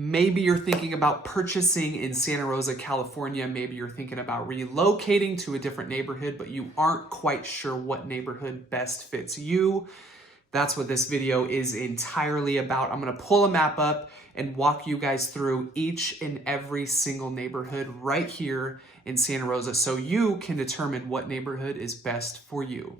Maybe you're thinking about purchasing in Santa Rosa, California. Maybe you're thinking about relocating to a different neighborhood, but you aren't quite sure what neighborhood best fits you. That's what this video is entirely about. I'm gonna pull a map up and walk you guys through each and every single neighborhood right here in Santa Rosa so you can determine what neighborhood is best for you.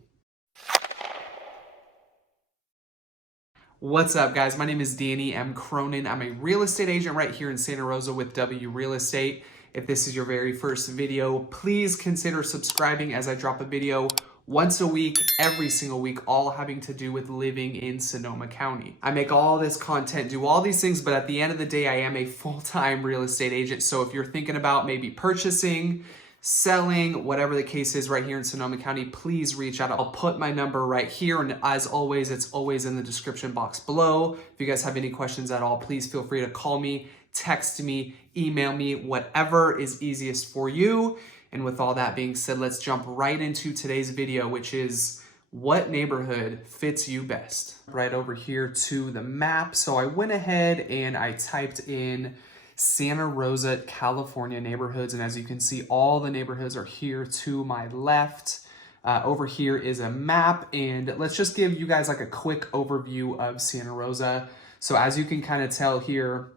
What's up, guys? My name is Danny M. Cronin. I'm a real estate agent right here in Santa Rosa with W Real Estate. If this is your very first video, please consider subscribing as I drop a video once a week, every single week, all having to do with living in Sonoma County. I make all this content, do all these things, but at the end of the day, I am a full-time real estate agent. So if you're thinking about maybe purchasing, selling, whatever the case is right here in Sonoma County, please reach out. I'll put my number right here. And as always, it's always in the description box below. If you guys have any questions at all, please feel free to call me, text me, email me, whatever is easiest for you. And with all that being said, let's jump right into today's video, which is what neighborhood fits you best. Right over here to the map. So I went ahead and I typed in Santa Rosa, California neighborhoods. And as you can see, all the neighborhoods are here to my left. Over here is a map. And let's just give you guys like a quick overview of Santa Rosa. So as you can kind of tell here,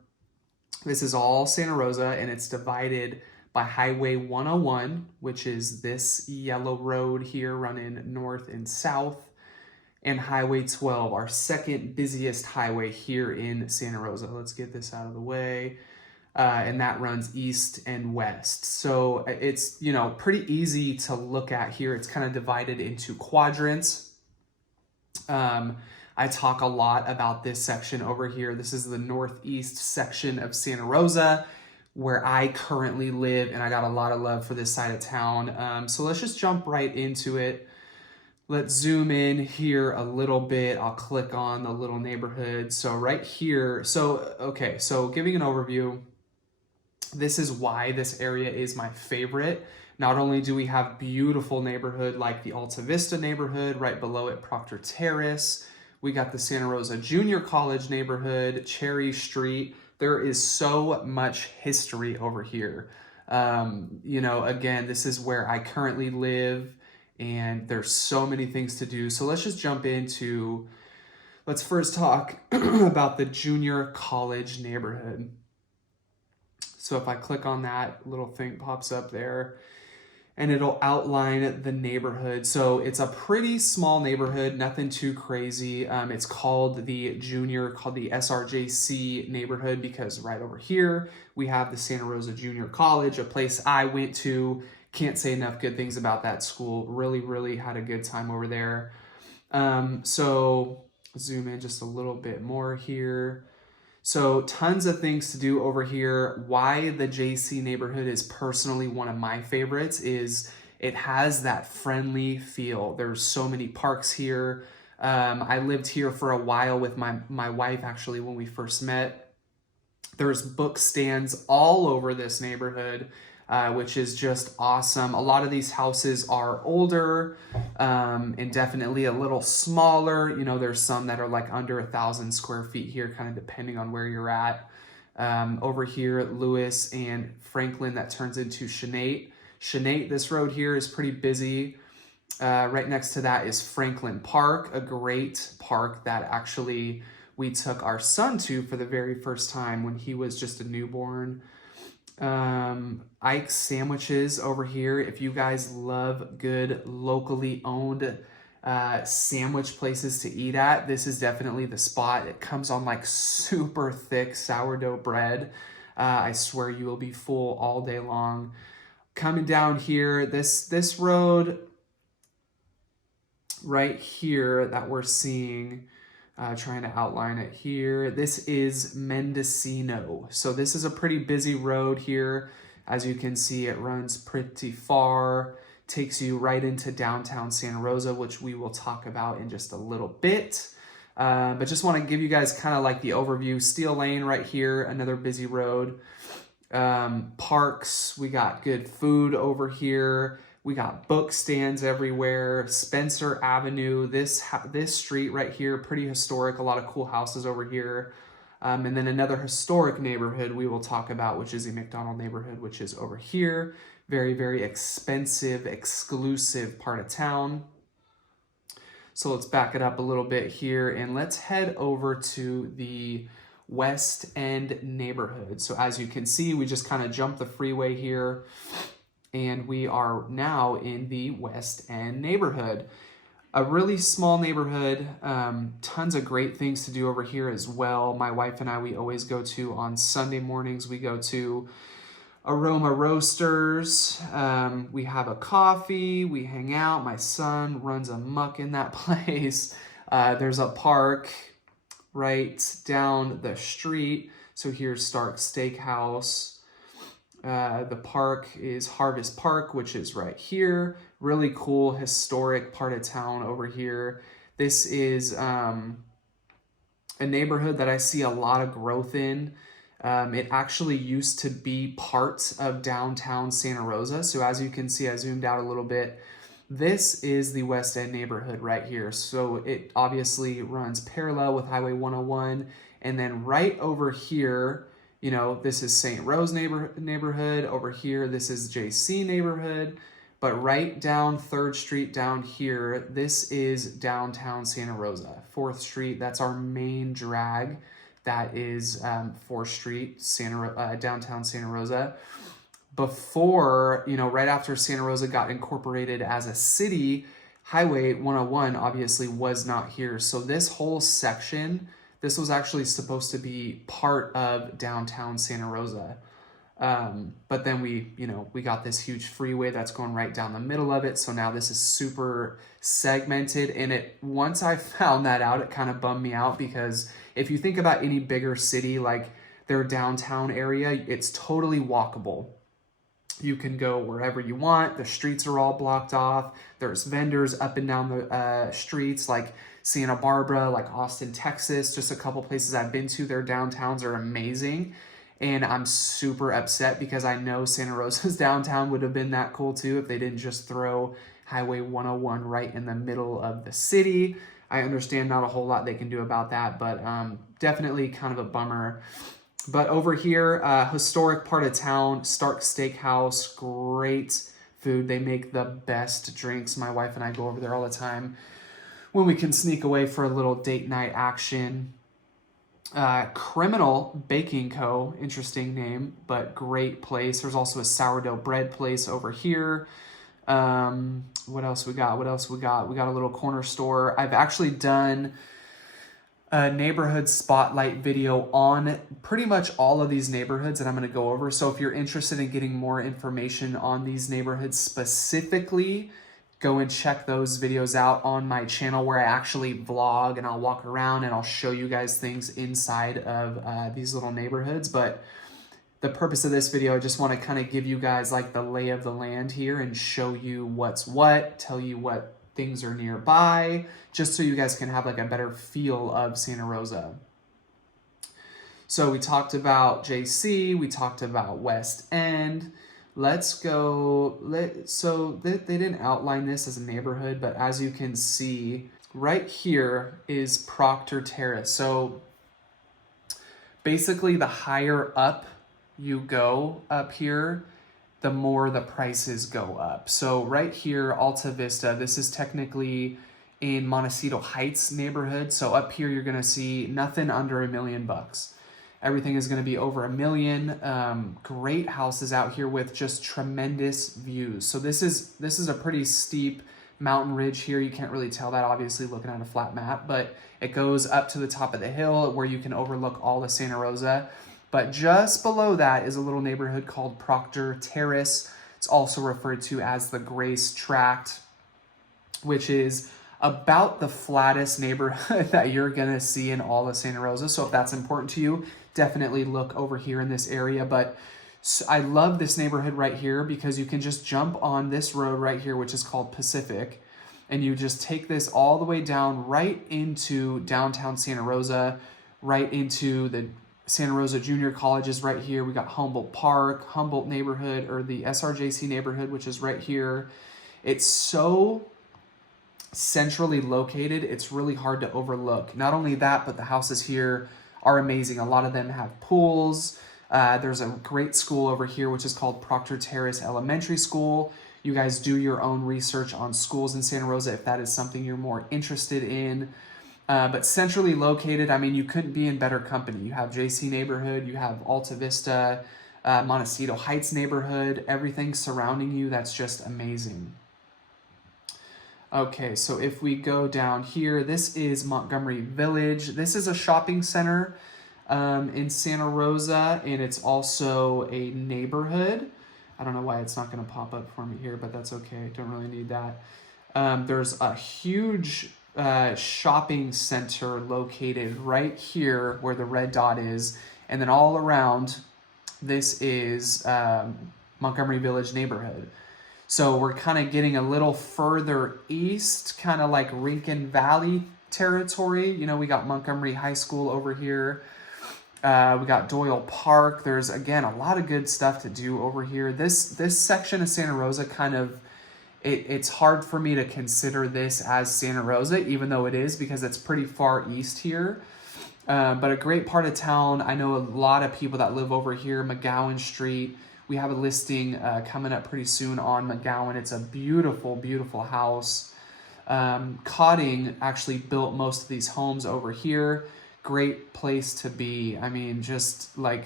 this is all Santa Rosa and it's divided by Highway 101, which is this yellow road here running north and south, and Highway 12, our second busiest highway here in Santa Rosa. Let's get this out of the way. And that runs east and west. So it's, you know, pretty easy to look at here. It's kind of divided into quadrants. I talk a lot about this section over here. This is the northeast section of Santa Rosa, where I currently live, and I got a lot of love for this side of town. So let's just jump right into it. Let's zoom in here a little bit. I'll click on the little neighborhood. So right here, so giving an overview, this is why this area is my favorite. Not only do we have beautiful neighborhood like the Alta Vista neighborhood, right below it, Proctor Terrace. We got the Santa Rosa Junior College neighborhood, Cherry Street. There is so much history over here. You know, again, this is where I currently live and there's so many things to do. So let's just jump into, let's first talk about the Junior College neighborhood. So if I click on that, little thing pops up there and it'll outline the neighborhood. So it's a pretty small neighborhood, nothing too crazy. It's called the SRJC neighborhood because right over here, we have the Santa Rosa Junior College, a place I went to. Can't say enough good things about that school. Really had a good time over there. So zoom in just a little bit more here. So tons of things to do over here. Why the JC neighborhood is personally one of my favorites is it has that friendly feel. There's so many parks here. I lived here for a while with my wife actually when we first met. There's book stands all over this neighborhood, which is just awesome. A lot of these houses are older and definitely a little smaller. You know, there's some that are like under 1,000 square feet here, kind of depending on where you're at. Over here, Lewis and Franklin, that turns into Shenate. Shenate, this road here is pretty busy. Right next to that is Franklin Park, a great park that actually we took our son to for the very first time when he was just a newborn. Ike's Sandwiches over here. If you guys love good locally owned sandwich places to eat at, this is definitely the spot. It comes on like super thick sourdough bread. I swear you will be full all day long. Coming down here, this road right here that we're seeing, trying to outline it here. This is Mendocino. So this is a pretty busy road here. As you can see, it runs pretty far, takes you right into downtown Santa Rosa, which we will talk about in just a little bit. But just want to give you guys kind of like the overview. Steel Lane right here, another busy road. Parks, we got good food over here. We got book stands everywhere. Spencer Avenue, this street right here, pretty historic. A lot of cool houses over here. And then another historic neighborhood we will talk about, which is the McDonald neighborhood, which is over here. Very, very expensive, exclusive part of town. So let's back it up a little bit here and let's head over to the West End neighborhood. So as you can see, we just kind of jumped the freeway here and we are now in the West End neighborhood. A really small neighborhood, tons of great things to do over here as well. My wife and I, we always go to, on Sunday mornings, we go to Aroma Roasters. We have a coffee, we hang out. My son runs amok in that place. There's a park right down the street. So here's Stark Steakhouse. The park is Harvest Park, which is right here. Really cool historic part of town over here. This is a neighborhood that I see a lot of growth in. It actually used to be part of downtown Santa Rosa. So as you can see, I zoomed out a little bit. This is the West End neighborhood right here. So it obviously runs parallel with Highway 101. And then right over here, you know, this is St. Rose neighborhood. Over here, this is JC neighborhood. But right down 3rd Street down here, this is downtown Santa Rosa. 4th Street, that's our main drag. That is 4th Street, downtown Santa Rosa. Before, you know, right after Santa Rosa got incorporated as a city, Highway 101 obviously was not here. So this whole section, this was actually supposed to be part of downtown Santa Rosa. But then we got this huge freeway that's going right down the middle of it. So now this is super segmented. And once I found that out, it kind of bummed me out, because if you think about any bigger city, like their downtown area, it's totally walkable. You can go wherever you want. The streets are all blocked off. There's vendors up and down the streets, like Santa Barbara, like Austin, Texas, just a couple places I've been to. Their downtowns are amazing. And I'm super upset because I know Santa Rosa's downtown would have been that cool too if they didn't just throw Highway 101 right in the middle of the city. I understand not a whole lot they can do about that, but definitely kind of a bummer. But over here, historic part of town, Stark Steakhouse, great food. They make the best drinks. My wife and I go over there all the time when we can sneak away for a little date night action. Criminal Baking Co. Interesting name, but great place. There's also a sourdough bread place over here. What else we got? We got a little corner store. I've actually done a neighborhood spotlight video on pretty much all of these neighborhoods that I'm going to go over. So if you're interested in getting more information on these neighborhoods specifically, go and check those videos out on my channel where I actually vlog and I'll walk around and I'll show you guys things inside of these little neighborhoods. But the purpose of this video, I just want to kind of give you guys like the lay of the land here and show you what's what, tell you what things are nearby, just so you guys can have like a better feel of Santa Rosa. So we talked about JC, we talked about West End. Let's go, so they didn't outline this as a neighborhood, but as you can see, right here is Proctor Terrace. So basically the higher up you go up here, the more the prices go up. So right here, Alta Vista, this is technically in Montecito Heights neighborhood. So up here, you're gonna see nothing under $1 million. Everything is gonna be over $1 million. Great houses out here with just tremendous views. So this is a pretty steep mountain ridge here. You can't really tell that obviously looking at a flat map, but it goes up to the top of the hill where you can overlook all of Santa Rosa. But just below that is a little neighborhood called Proctor Terrace. It's also referred to as the Grace Tract, which is about the flattest neighborhood that you're gonna see in all of Santa Rosa. So if that's important to you, definitely look over here in this area. But I love this neighborhood right here because you can just jump on this road right here, which is called Pacific, and you just take this all the way down right into downtown Santa Rosa, right into the Santa Rosa Junior College is right here. We got Humboldt Park, Humboldt neighborhood, or the SRJC neighborhood, which is right here. It's so centrally located, it's really hard to overlook. Not only that, but the houses here are amazing. A lot of them have pools. There's a great school over here, which is called Proctor Terrace Elementary School. You guys do your own research on schools in Santa Rosa if that is something you're more interested in. But centrally located, I mean, you couldn't be in better company. You have JC neighborhood, you have Alta Vista, Montecito Heights neighborhood, everything surrounding you. That's just amazing. Okay, so if we go down here, this is Montgomery Village. This is a shopping center in Santa Rosa, and it's also a neighborhood. I don't know why it's not going to pop up for me here, but that's okay. Don't really need that. There's a huge shopping center located right here where the red dot is, and then all around this is Montgomery Village neighborhood. So we're kind of getting a little further east, kind of like Rincon Valley territory. You know, we got Montgomery High School over here. We got Doyle Park. There's, again, a lot of good stuff to do over here. This section of Santa Rosa kind of, it's hard for me to consider this as Santa Rosa, even though it is, because it's pretty far east here. But a great part of town. I know a lot of people that live over here, McGowan Street. We have a listing coming up pretty soon on McGowan. It's a beautiful, beautiful house. Cotting actually built most of these homes over here. Great place to be. I mean, just like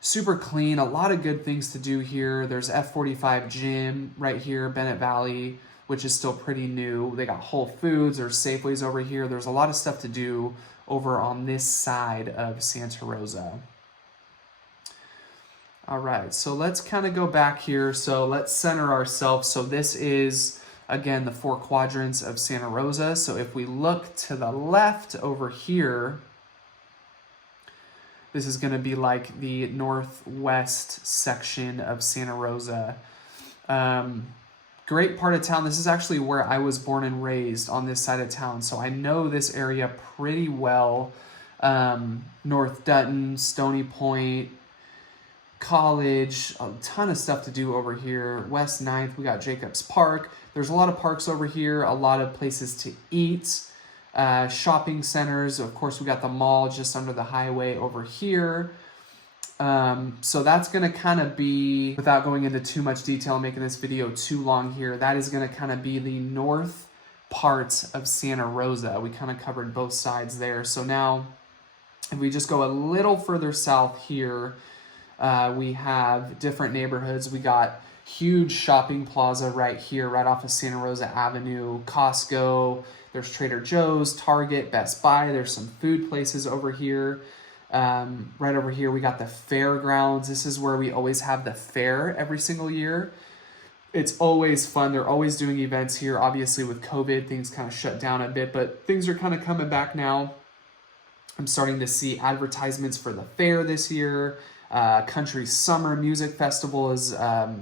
super clean. A lot of good things to do here. There's F45 Gym right here, Bennett Valley, which is still pretty new. They got Whole Foods. There's Safeways over here. There's a lot of stuff to do over on this side of Santa Rosa. All right, so let's kind of go back here. So let's center ourselves. So this is, again, the 4 quadrants of Santa Rosa. So if we look to the left over here, this is going to be like the northwest section of Santa Rosa. Great part of town. This is actually where I was born and raised, on this side of town. So I know this area pretty well. North Dutton, Stony Point, College, a ton of stuff to do over here. West 9th, we got Jacobs Park. There's a lot of parks over here, a lot of places to eat, shopping centers. Of course, we got the mall just under the highway over here. So that's going to kind of be, without going into too much detail and making this video too long here, that is going to kind of be the north part of Santa Rosa. We kind of covered both sides there. So now, if we just go a little further south here, we have different neighborhoods. We got huge shopping plaza right here, right off of Santa Rosa Avenue, Costco, there's Trader Joe's, Target, Best Buy, there's some food places over here. Right over here, we got the fairgrounds. This is where we always have the fair every single year. It's always fun. They're always doing events here. Obviously with COVID, things kind of shut down a bit, but things are kind of coming back now. I'm starting to see advertisements for the fair this year. Country Summer Music Festival is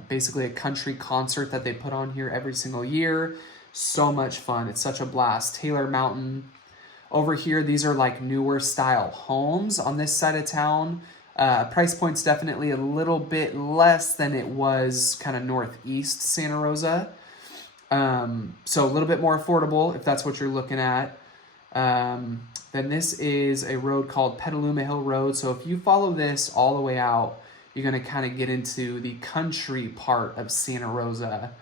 basically a country concert that they put on here every single year. So much fun. It's such a blast. Taylor Mountain. Over here, these are like newer style homes on this side of town. Price point's definitely a little bit less than it was kind of northeast Santa Rosa. So a little bit more affordable if that's what you're looking at. Then this is a road called Petaluma Hill Road. So if you follow this all the way out, you're going to kind of get into the country part of Santa Rosa.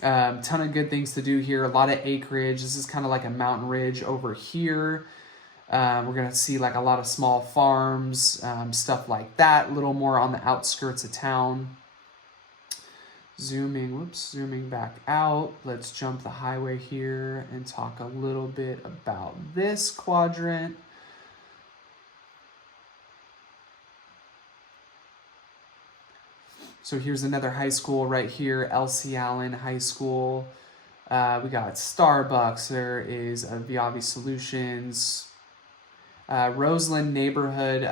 Ton of good things to do here. A lot of acreage. This is kind of like a mountain ridge over here. We're going to see like a lot of small farms, stuff like that. A little more on the outskirts of town. Zooming back out. Let's jump the highway here and talk a little bit about this quadrant. So here's another high school right here, Elsie Allen High School. We got Starbucks. There is a Viavi Solutions. Roseland neighborhood.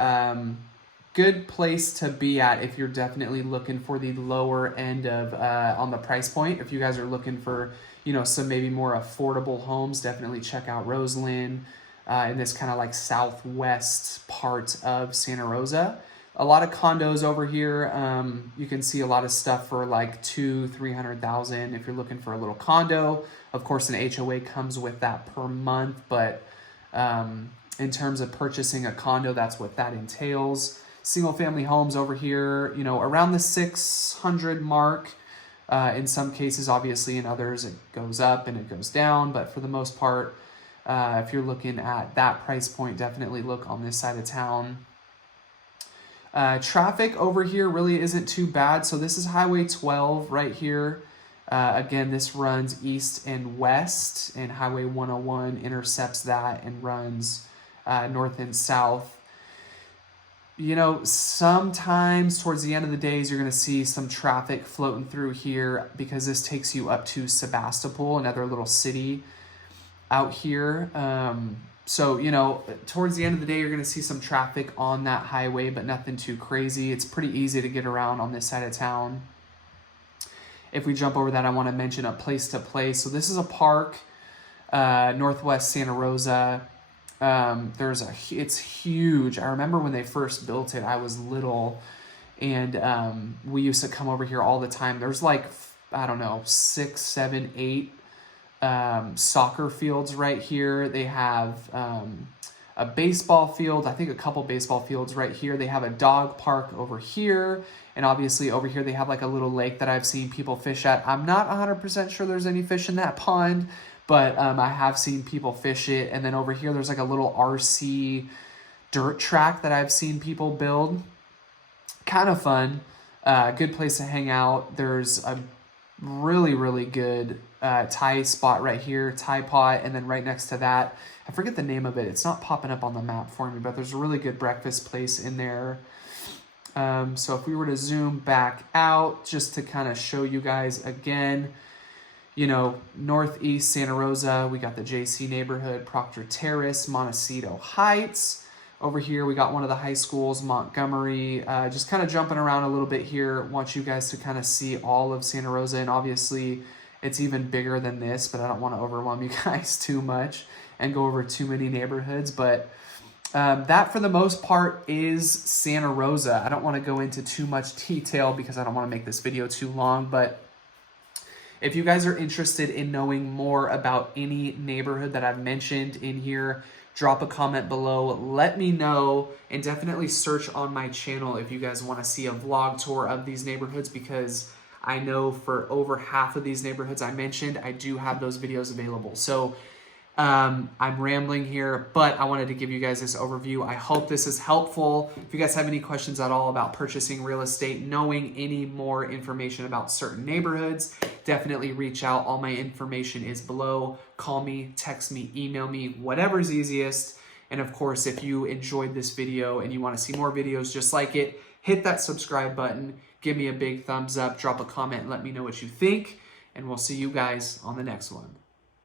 Good place to be at if you're definitely looking for the lower end of on the price point. If you guys are looking for, you know, some maybe more affordable homes, definitely check out Roseland in this kind of like southwest part of Santa Rosa. A lot of condos over here. You can see a lot of stuff for like $200,000-$300,000 if you're looking for a little condo. Of course, an HOA comes with that per month, but in terms of purchasing a condo, that's what that entails. Single family homes over here, you know, around the 600 mark. In some cases, obviously, in others, it goes up and it goes down. But for the most part, if you're looking at that price point, definitely look on this side of town. Traffic over here really isn't too bad. So this is Highway 12 right here. Again, this runs east and west, and Highway 101 intercepts that and runs north and south. You know, sometimes towards the end of the days, you're going to see some traffic floating through here because this takes you up to Sebastopol, another little city out here. So, you know, towards the end of the day, you're going to see some traffic on that highway, but nothing too crazy. It's pretty easy to get around on this side of town. If we jump over that, I want to mention a place to play. So this is a park, Northwest Santa Rosa. It's huge. I remember when they first built it, I was little, and we used to come over here all the time. There's like, I don't know, 6, 7, 8 soccer fields right here. They have a baseball field, I think a couple baseball fields right here. They have a dog park over here, and obviously over here they have like a little lake that I've seen people fish at. I'm not 100% sure there's any fish in that pond, but I have seen people fish it. And then over here there's like a little RC dirt track that I've seen people build. Kind of fun. Good place to hang out. There's a really, really good Thai spot right here, Thai pot, and then right next to that, I forget the name of it. It's not popping up on the map for me, but there's a really good breakfast place in there. So if we were to zoom back out, just to kind of show you guys again, you know, northeast Santa Rosa, we got the JC neighborhood, Proctor Terrace, Montecito Heights. Over here, we got one of the high schools, Montgomery. Just kind of jumping around a little bit here. Want you guys to kind of see all of Santa Rosa, and obviously it's even bigger than this, but I don't want to overwhelm you guys too much and go over too many neighborhoods. But that, for the most part, is Santa Rosa. I don't want to go into too much detail because I don't want to make this video too long, but if you guys are interested in knowing more about any neighborhood that I've mentioned in here, drop a comment below, let me know, and definitely search on my channel if you guys want to see a vlog tour of these neighborhoods, because I know for over half of these neighborhoods I mentioned, I do have those videos available. So I'm rambling here, but I wanted to give you guys this overview. I hope this is helpful. If you guys have any questions at all about purchasing real estate, knowing any more information about certain neighborhoods, definitely reach out. All my information is below. Call me, text me, email me, whatever's easiest. And of course, if you enjoyed this video and you want to see more videos just like it, hit that subscribe button, give me a big thumbs up, drop a comment, and let me know what you think. And we'll see you guys on the next one.